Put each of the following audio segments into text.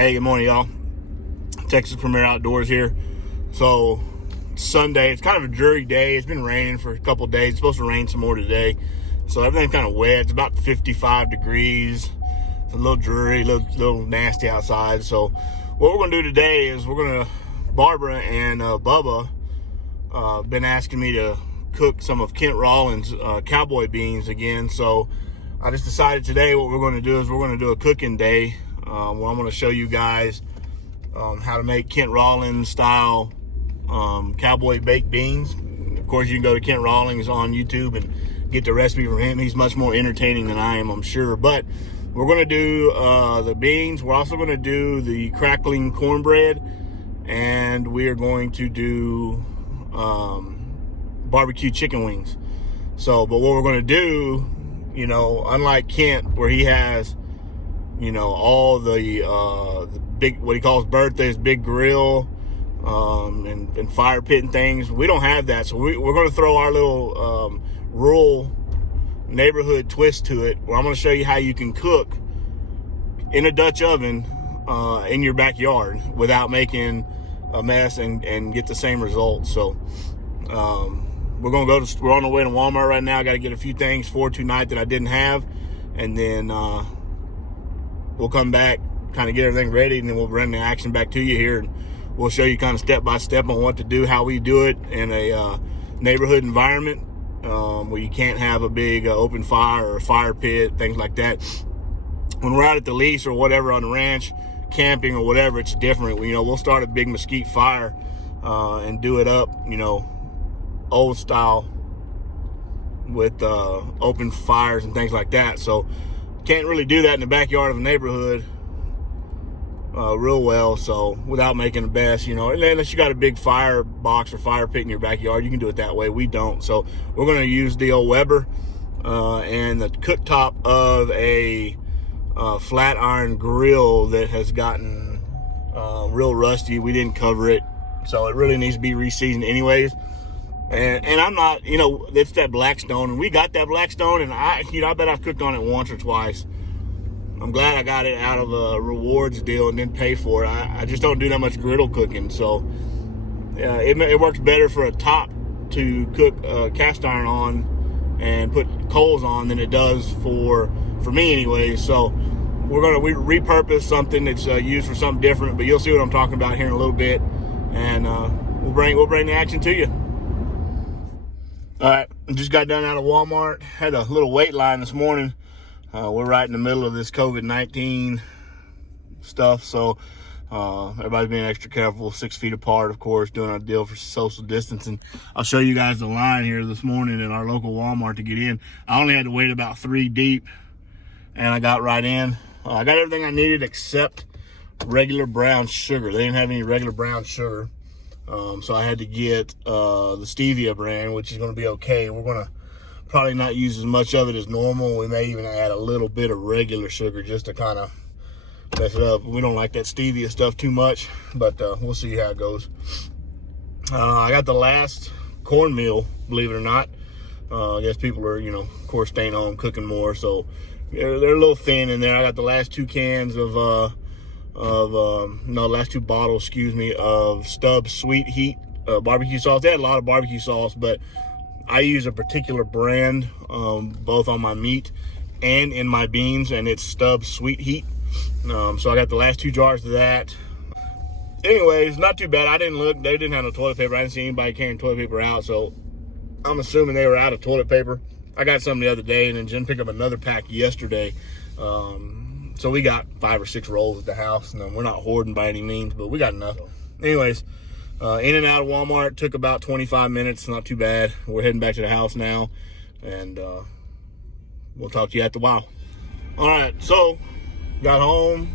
Hey, good morning, y'all. Texas Premier Outdoors here. So, Sunday, it's kind of a dreary day. It's been raining for a couple of days. It's supposed to rain some more today. So, everything's kind of wet. It's about 55 degrees. It's a little dreary, a little nasty outside. So, what we're going to do today is Barbara and Bubba been asking me to cook some of Kent Rawlins' cowboy beans again. So, I just decided today what we're going to do is we're going to do a cooking day. Where I'm going to show you guys how to make Kent Rawlins style cowboy baked beans. Of course, you can go to Kent Rawlins on YouTube and get the recipe from him. He's much more entertaining than I am, I'm sure. But we're going to do the beans. We're also going to do the crackling cornbread, and we are going to do barbecue chicken wings. So, but what we're going to do, unlike Kent, where he has all the big, what he calls birthdays, big grill, and fire pit and things. We don't have that. So we're going to throw our little rural neighborhood twist to it, where I'm going to show you how you can cook in a Dutch oven in your backyard without making a mess and get the same results. So we're on the way to Walmart right now. I got to get a few things for tonight that I didn't have, and then we'll come back, kind of get everything ready, and then we'll bring the action back to you here, and we'll show you kind of step by step on what to do, how we do it in a neighborhood environment where you can't have a big open fire or a fire pit, things like that. When we're out at the lease or whatever on the ranch, camping or whatever, it's different. We'll start a big mesquite fire and do it up, old style with open fires and things like that. So can't really do that in the backyard of a neighborhood real well, so without making a mess, unless you got a big fire box or fire pit in your backyard, you can do it that way. We don't. So we're going to use the old Weber and the cooktop of a flat iron grill that has gotten real rusty. We didn't cover it, so it really needs to be re-seasoned anyways. And I'm not, it's that Blackstone, and we got that Blackstone, and I bet I've cooked on it once or twice. I'm glad I got it out of a rewards deal and didn't pay for it. I just don't do that much griddle cooking, so it works better for a top to cook cast iron on and put coals on than it does for me anyway. So we repurpose something that's used for something different, but you'll see what I'm talking about here in a little bit, and we'll bring the action to you. All right, just got done out of Walmart. Had a little wait line this morning. We're right in the middle of this COVID-19 stuff, so everybody's being extra careful, 6 feet apart, of course, doing our deal for social distancing. I'll show you guys the line here this morning at our local Walmart to get in. I only had to wait about 3 deep, and I got right in. I got everything I needed except regular brown sugar. They didn't have any regular brown sugar. So I had to get the stevia brand, which is going to be okay. We're going to probably not use as much of it as normal. We may even add a little bit of regular sugar just to kind of mess it up. We don't like that stevia stuff too much, but we'll see how it goes. I got the last cornmeal, believe it or not. I guess people are, of course, staying home, cooking more, so they're a little thin in there. I got the last 2 cans last 2 bottles, of Stubbs Sweet Heat barbecue sauce. They had a lot of barbecue sauce, but I use a particular brand both on my meat and in my beans, and it's Stubbs Sweet Heat. So I got the last 2 jars of that. Anyways, not too bad. I didn't look. They didn't have no toilet paper. I didn't see anybody carrying toilet paper out, so I'm assuming they were out of toilet paper. I got some the other day, and then Jen picked up another pack yesterday. So we got 5 or 6 rolls at the house, and we're not hoarding by any means, but we got enough. Anyways, in and out of Walmart took about 25 minutes, not too bad. We're heading back to the house now, and we'll talk to you at the while. All right, so got home.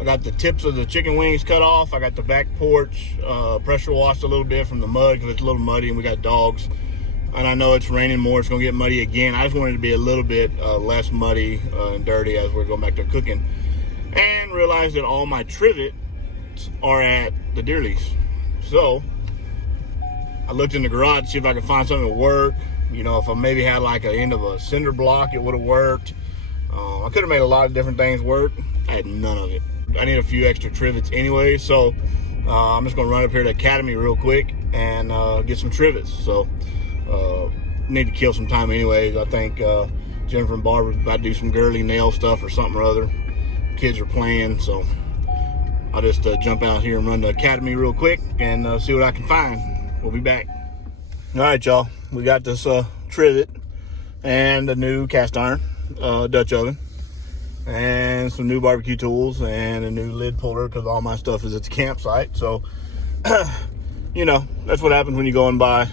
I got the tips of the chicken wings cut off. I got the back porch pressure washed a little bit from the mud because it's a little muddy, and we got dogs. And I know it's raining more. It's going to get muddy again. I just wanted it to be a little bit less muddy and dirty as we're going back to cooking. And realized that all my trivets are at the deer lease. So I looked in the garage to see if I could find something to work. If I maybe had like an end of a cinder block, it would have worked. I could have made a lot of different things work. I had none of it. I need a few extra trivets anyway, so I'm just gonna run up here to Academy real quick and get some trivets. So need to kill some time anyways. I think Jennifer and Barbara about to do some girly nail stuff or something or other. Kids are playing, so I'll just jump out here and run to Academy real quick and see what I can find. We'll be back. All right, y'all. We got this trivet and a new cast iron Dutch oven and some new barbecue tools and a new lid puller because all my stuff is at the campsite. So, you know, that's what happens when you go and buy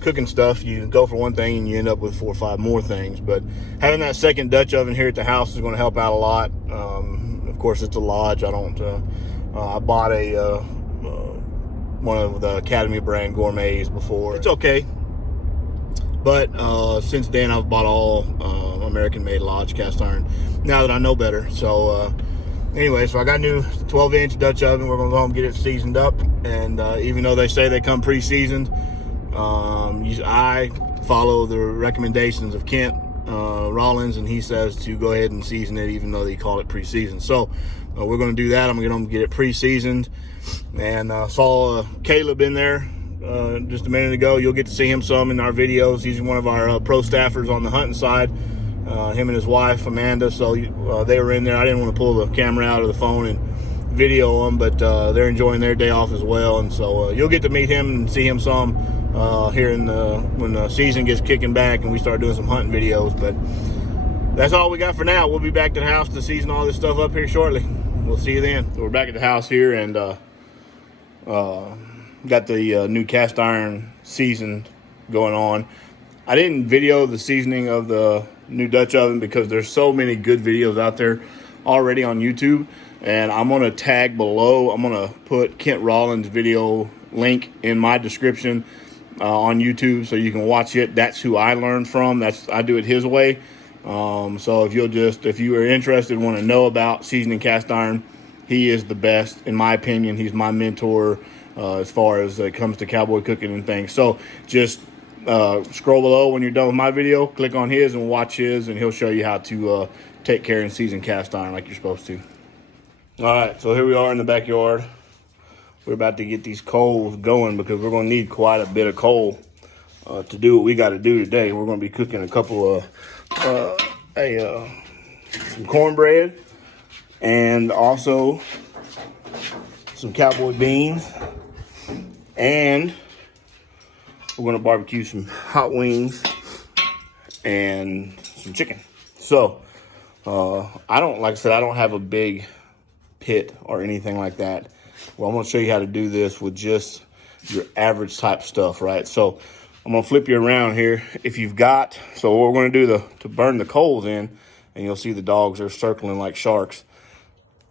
cooking stuff. You go for one thing and you end up with 4 or 5 more things. But having that second Dutch oven here at the house is going to help out a lot. Of course, it's a Lodge. I don't. I bought a one of the Academy brand gourmets before. It's okay, but since then I've bought all American-made Lodge cast iron. Now that I know better. So anyway, so I got a new 12-inch Dutch oven. We're gonna go home and get it seasoned up. And even though they say they come pre-seasoned, I follow the recommendations of Kent Rollins, and he says to go ahead and season it even though they call it pre-seasoned. So we're going to do that. I'm going to get it pre-seasoned. And saw Caleb in there just a minute ago. You'll get to see him some in our videos. He's one of our pro staffers on the hunting side, him and his wife Amanda. So they were in there. I didn't want to pull the camera out of the phone and video them, but they're enjoying their day off as well. And so you'll get to meet him and see him some here when the season gets kicking back and we start doing some hunting videos. But that's all we got for now. We'll be back to the house to season all this stuff up here shortly. We'll see you then. So we're back at the house here and got the new cast iron season going on. I didn't video the seasoning of the new Dutch oven because there's so many good videos out there already on YouTube. And I'm going to tag below. I'm going to put Kent Rollins' video link in my description on YouTube so you can watch it. That's who I learned from. I do it his way. So if you are interested and want to know about seasoning cast iron, he is the best in my opinion. He's my mentor as far as it comes to cowboy cooking and things. So just scroll below when you're done with my video, click on his and watch his, and he'll show you how to take care and season cast iron like you're supposed to. All right, so here we are in the backyard. We're about to get these coals going because we're going to need quite a bit of coal to do what we got to do today. We're going to be cooking a couple of some cornbread and also some cowboy beans, and we're going to barbecue some hot wings and some chicken. So I don't have a big pit or anything like that. Well, I'm going to show you how to do this with just your average type stuff, right? So I'm going to flip you around here. So what we're going to do to burn the coals in, and you'll see the dogs are circling like sharks.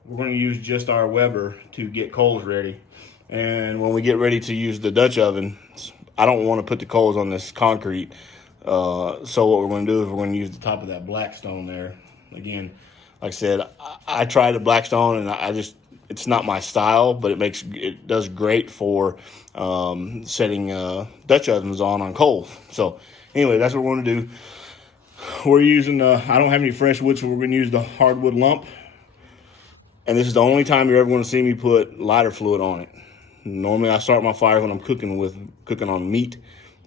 We're going to use just our Weber to get coals ready. And when we get ready to use the Dutch oven, I don't want to put the coals on this concrete. So what we're going to do is we're going to use the top of that Blackstone there. Again, like I said, I tried the Blackstone and it's not my style, but it does great for setting Dutch ovens on coals. So anyway, that's what we're going to do. We're using, I don't have any fresh wood, so we're going to use the hardwood lump. And this is the only time you're ever going to see me put lighter fluid on it. Normally I start my fire when I'm cooking on meat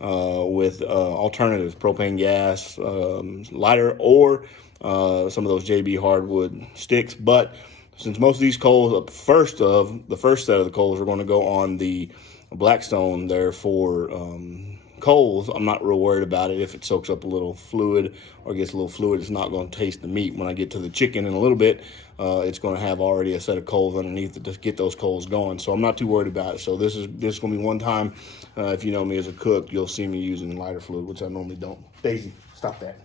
with alternatives, propane gas, lighter, or some of those JB hardwood sticks. But since most of these coals, the first set of the coals are going to go on the Blackstone there for coals, I'm not real worried about it. If it soaks up a little fluid or gets a little fluid, it's not going to taste the meat. When I get to the chicken in a little bit, it's going to have already a set of coals underneath it to get those coals going. So I'm not too worried about it. So this is going to be one time, if you know me as a cook, you'll see me using lighter fluid, which I normally don't. Daisy, stop that.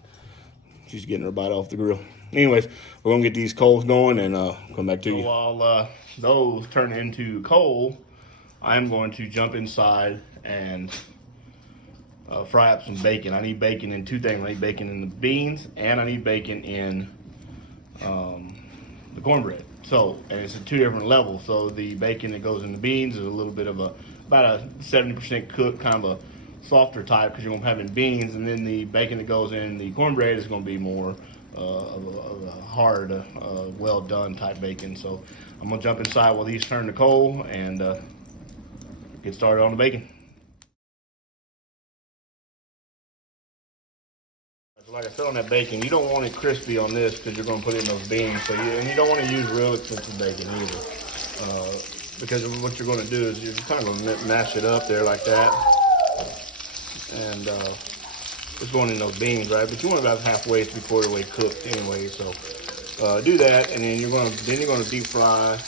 She's getting her bite off the grill. Anyways, we're going to get these coals going and come back to you. While those turn into coal, I'm going to jump inside and fry up some bacon. I need bacon in two things. I need bacon in the beans, and I need bacon in the cornbread. So, and it's at two different levels. So the bacon that goes in the beans is a little bit of about a 70% cooked, kind of a softer type because you're going to have in beans, and then the bacon that goes in the cornbread is going to be more of a hard, well done type bacon. So I'm gonna jump inside while these turn to cold and get started on the bacon. Like I said on that bacon, you don't want it crispy on this because you're going to put in those beans. And you don't want to use real expensive bacon either, because what you're going to do is you're just kind of going to mash it up there like that, and it's going in those beans, right? But you want it about halfway, 3/4 way cooked anyway. So do that, and then you're going to deep fry,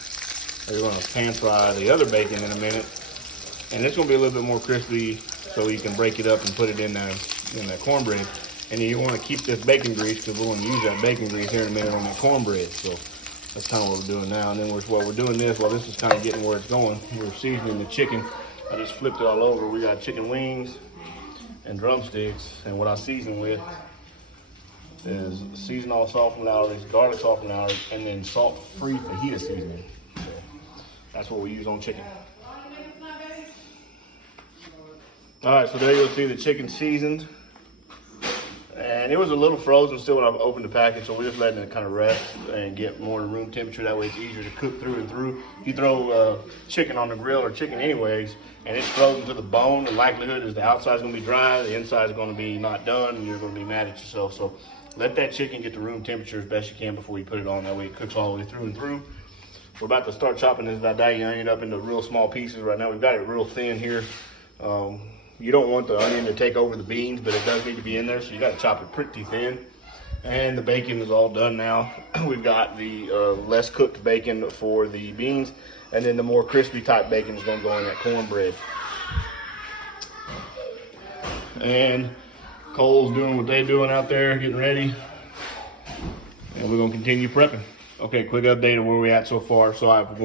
or you're going to pan fry the other bacon in a minute, and it's going to be a little bit more crispy, so you can break it up and put it in that cornbread. And then you want to keep this bacon grease because we're going to use that bacon grease here in a minute on that cornbread. So that's kind of what we're doing now. And then while we're doing this, while this is kind of getting where it's going, we're seasoning the chicken. I just flipped it all over. We got chicken wings and drumsticks. And what I season with is seasoned all salt and Lowry's, garlic salt and Lowry's, and then salt-free fajita seasoning. So that's what we use on chicken. All right, so there you'll see the chicken seasoned. And it was a little frozen still when I opened the package, so we're just letting it kind of rest and get more to room temperature. That way it's easier to cook through and through. If you throw chicken on the grill, or chicken anyways, and it's frozen to the bone, the likelihood is the outside's going to be dry, the inside's going to be not done, and you're going to be mad at yourself. So let that chicken get to room temperature as best you can before you put it on. That way it cooks all the way through and through. We're about to start chopping this Vidalia onion up into real small pieces right now. We've got it real thin here. You don't want the onion to take over the beans, but it does need to be in there, so you got to chop it pretty thin. And the bacon is all done now. We've got the less cooked bacon for the beans, and then the more crispy type bacon is going to go in that cornbread. And Cole's doing what they're doing out there, getting ready. And we're going to continue prepping. Okay, quick update on where we're at so far. So I've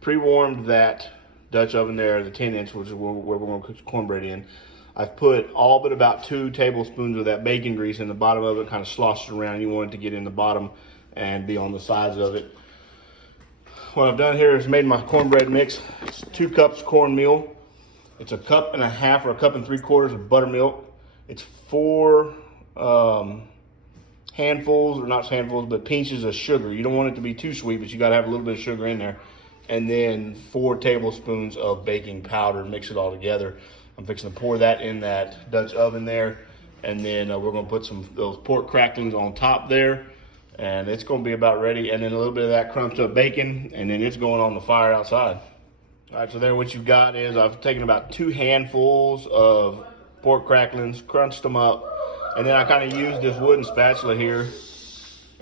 pre-warmed that Dutch oven there, the 10-inch, which is where we're going to cook the cornbread in. I've put all but about 2 tablespoons of that bacon grease in the bottom of it, kind of sloshed around. You want it to get in the bottom and be on the sides of it. What I've done here is made my cornbread mix. It's 2 cups cornmeal. It's 1.5 cups or 1 3/4 cups of buttermilk. It's 4 handfuls, or not handfuls, but pinches of sugar. You don't want it to be too sweet, but you got to have a little bit of sugar in there. And then 4 tablespoons of baking powder. Mix it all together. I'm fixing to pour that in that Dutch oven there, and then we're going to put those pork cracklings on top there, and it's going to be about ready. And then a little bit of that crunched up bacon, and then it's going on the fire outside. All right, so there what you've got is I've taken about 2 handfuls of pork cracklings, crunched them up, and then I kind of used this wooden spatula here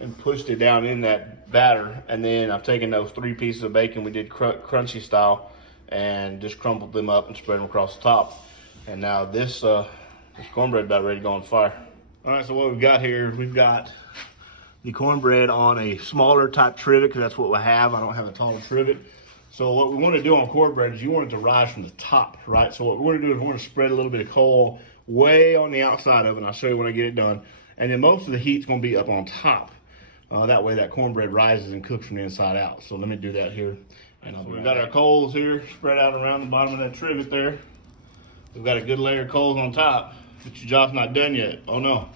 and pushed it down in that batter. And then I've taken those 3 pieces of bacon we did crunchy style and just crumpled them up and spread them across the top. And now this cornbread about ready to go on fire. All right, so what we've got here, we've got the cornbread on a smaller type trivet, because that's what we have. I don't have a taller trivet. So what we want to do on cornbread is you want it to rise from the top, right? So what we're going to do is we're going to spread a little bit of coal way on the outside of it, and I'll show you when I get it done. And then most of the heat's going to be up on top. That way that cornbread rises and cooks from the inside out. So let me do that here. And we've got our coals here spread out around the bottom of that trivet there. We've got a good layer of coals on top, but your job's not done yet. Oh no,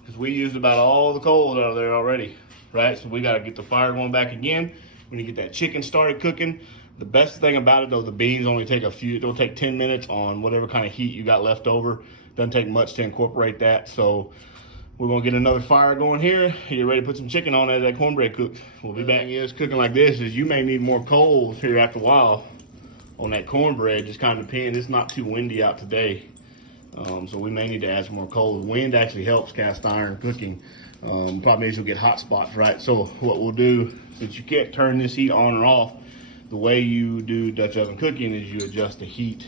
because we used about all the coals out of there already, right? So we got to get the fire going back again. We need to get that chicken started cooking. The best thing about it though, the beans only take it'll take 10 minutes on whatever kind of heat you got left over. Doesn't take much to incorporate that. So we're gonna get another fire going here. Get ready to put some chicken on as that cornbread cooks. We'll be back. It's cooking like this is you may need more coals here after a while on that cornbread. Just kind of depends. It's not too windy out today, so we may need to add some more coals. Wind actually helps cast iron cooking. Problem is you'll get hot spots, right? So what we'll do, since you can't turn this heat on or off, the way you do Dutch oven cooking is you adjust the heat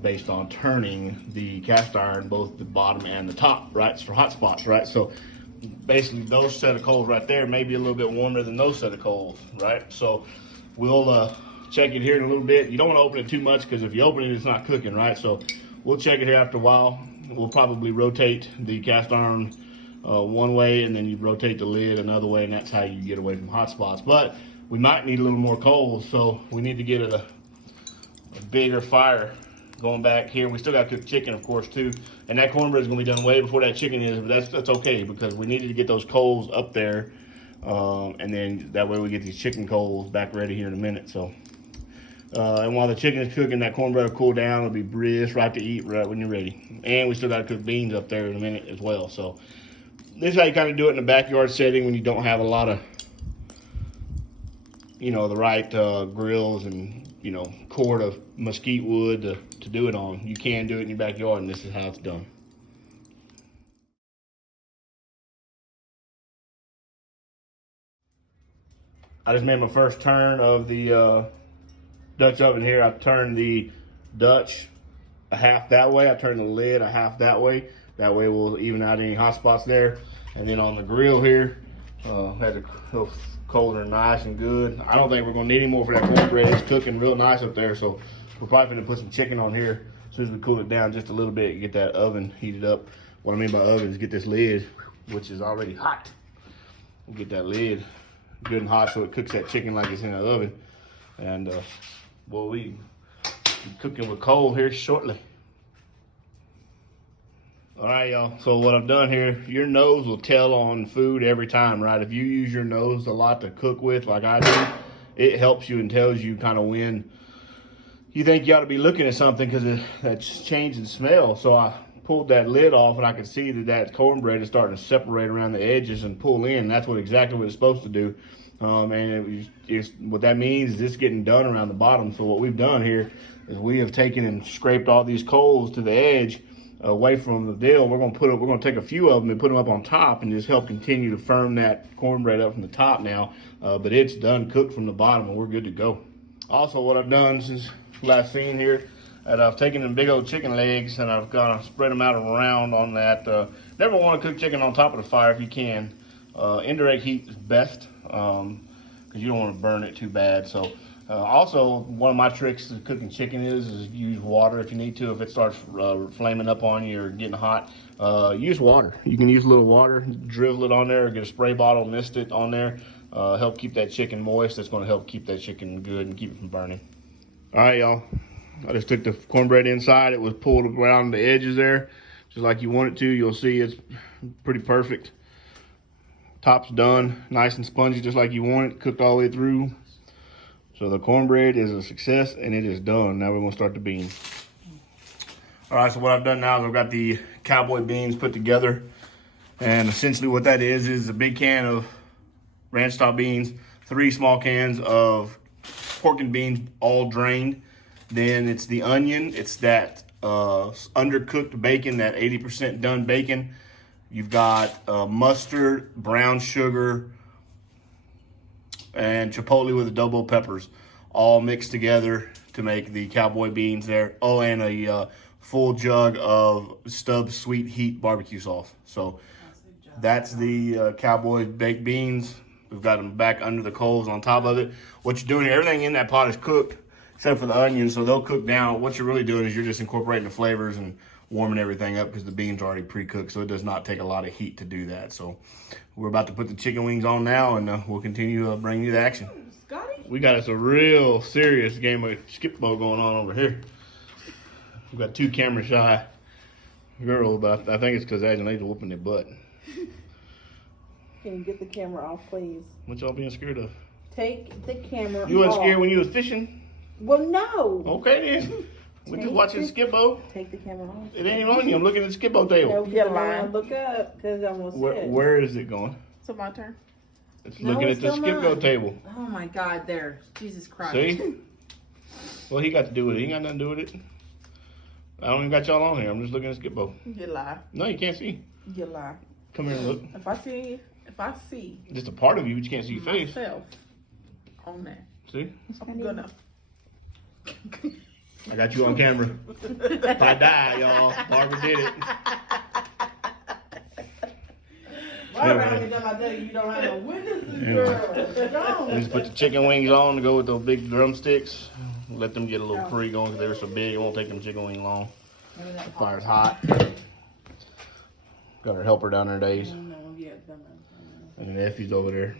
based on turning the cast iron, both the bottom and the top, right? It's for hot spots, right? So basically those set of coals right there may be a little bit warmer than those set of coals, right? So we'll check it here in a little bit. You don't want to open it too much, because if you open it, it's not cooking, right? So we'll check it here after a while. We'll probably rotate the cast iron one way, and then you rotate the lid another way, and that's how you get away from hot spots. But we might need a little more coals, so we need to get a bigger fire Going back here, we still got to cook chicken, of course, too. And that cornbread is going to be done way before that chicken is, but that's okay because we needed to get those coals up there. And then that way we get these chicken coals back ready here in a minute. So, and while the chicken is cooking, that cornbread will cool down. It'll be just right to eat right when you're ready. And we still got to cook beans up there in a minute as well. So this is how you kind of do it in a backyard setting when you don't have a lot of, you know, the right grills and, you know, cord of mesquite wood to do it on. You can do it in your backyard, and this is how it's done. I just made my first turn of the Dutch oven here. I turned the Dutch a half that way. I turned the lid a half that way. That way we'll even out any hot spots there. And then on the grill here, had the coals are nice and good. I don't think we're gonna need any more for that cornbread. It's cooking real nice up there, so we're probably gonna put some chicken on here as soon as we cool it down just a little bit, get that oven heated up. What I mean by oven is get this lid, which is already hot. We'll get that lid good and hot so it cooks that chicken like it's in the oven. And we'll be cooking with coal here shortly. All right, y'all, so what I've done here, your nose will tell on food every time, right? If you use your nose a lot to cook with, like I do, it helps you and tells you kind of when you think you ought to be looking at something because that's changing smell. So I pulled that lid off and I could see that cornbread is starting to separate around the edges and pull in. That's exactly what it's supposed to do. What that means is it's getting done around the bottom. So what we've done here is we have taken and scraped all these coals to the edge away from the dill. We're gonna take a few of them and put them up on top and just help continue to firm that cornbread up from the top now. But it's done cooked from the bottom and we're good to go. Also, what I've done since last seen here, and I've taken them big old chicken legs and I've kind of spread them out around on that. Never want to cook chicken on top of the fire if you can. Indirect heat is best because you don't want to burn it too bad. So also, one of my tricks to cooking chicken is use water if you need to. If it starts flaming up on you or getting hot, use water. You can use a little water, drizzle it on there, or get a spray bottle, mist it on there. Help keep that chicken moist. That's going to help keep that chicken good and keep it from burning. All right, y'all. I just took the cornbread inside. It was pulled around the edges there, just like you want it to. You'll see it's pretty perfect. Top's done, nice and spongy, just like you want it, cooked all the way through. So the cornbread is a success and it is done. Now we're gonna start the beans. All right, so what I've done now is I've got the cowboy beans put together. And essentially what that is a big can of ranch style beans, 3 small cans of pork and beans, all drained. Then it's the onion, it's that undercooked bacon, that 80% done bacon. You've got mustard, brown sugar, and chipotle with the double peppers, all mixed together to make the cowboy beans there. Oh, and a full jug of Stubbs Sweet Heat barbecue sauce. So that's the cowboy baked beans. We've got them back under the coals on top of it. What you're doing here, everything in that pot is cooked except for the onions, so they'll cook down. What you're really doing is you're just incorporating the flavors and warming everything up because the beans are already pre-cooked, so it does not take a lot of heat to do that. So we're about to put the chicken wings on now, and we'll continue bringing you the action. Scotty? We got us a real serious game of skip bow going on over here. We've got 2 camera shy girls, but I think it's because Agne's whooping their butt. Can you get the camera off, please? What y'all being scared of? Take the camera off. You wasn't scared when you was fishing? Well, no. Okay then. We're just watching skip bow. Take the camera off. It ain't on you. I'm looking at the skip bow table. No, get around, look up, because I'm going to see it. Where is it going? So my turn. It's looking at the skip bow table. Oh my God, there. Jesus Christ. See? Well, he got to do with it. He ain't got nothing to do with it. I don't even got y'all on here. I'm just looking at skip bow. You lie. No, you can't see. You lie. Come here and look. If I see Just a part of you, but you can't see your face. myself on that, See? I'm gonna. I got you on camera. If I die, y'all, Barbara did it. Why around me, I tell you, you don't have no witnesses, girl. We just put the chicken wings on to go with those big drumsticks. Let them get a little free going because they're so big. It won't take them chicken wings long. The fire's hot. Got our helper down there, Days. And then Effie's over there.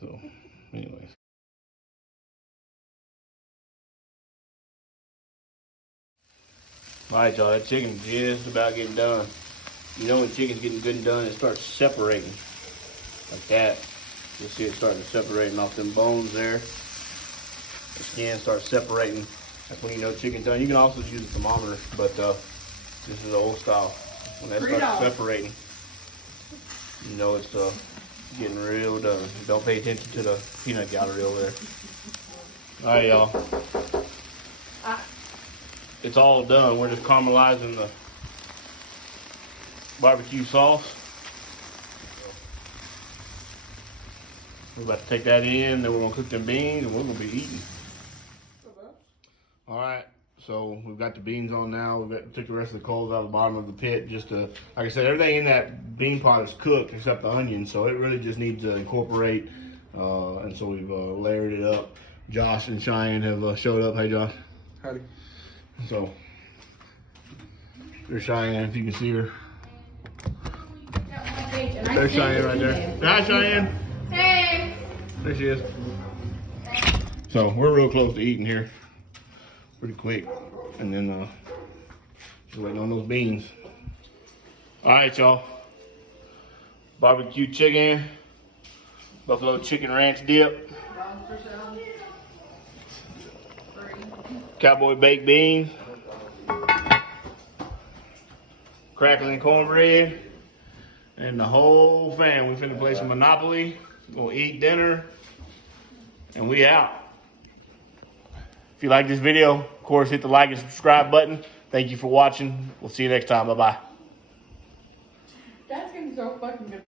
So, anyways. All right, y'all, that chicken's just about getting done. You know when chicken's getting good and done, it starts separating like that. You'll see it starting separating off them bones there. The skin starts separating. That's when you know chicken's done. You can also use a thermometer, but this is the old style. When that starts separating, you know it's getting real done. Don't pay attention to the peanut gallery over there. All right, y'all. It's all done. We're just caramelizing the barbecue sauce. We're about to take that in, then we're gonna cook them beans, and we're gonna be eating. All right, so we've got the beans on now. Took the rest of the coals out of the bottom of the pit just to, like I said, everything in that bean pot is cooked except the onion, so it really just needs to incorporate. And so we've layered it up. Josh and Cheyenne have showed up. Hey, Josh. Howdy. So there's Cheyenne, if you can see her. There's Cheyenne right there. Hi, Cheyenne. Hey. There she is. So we're real close to eating here. Pretty quick. And then just waiting on those beans. All right, y'all. Barbecue chicken. Buffalo chicken ranch dip. Cowboy baked beans. Crackling cornbread. And the whole fam. We finna play some Monopoly. Gonna eat dinner. And we out. If you like this video, of course, hit the like and subscribe button. Thank you for watching. We'll see you next time. Bye-bye.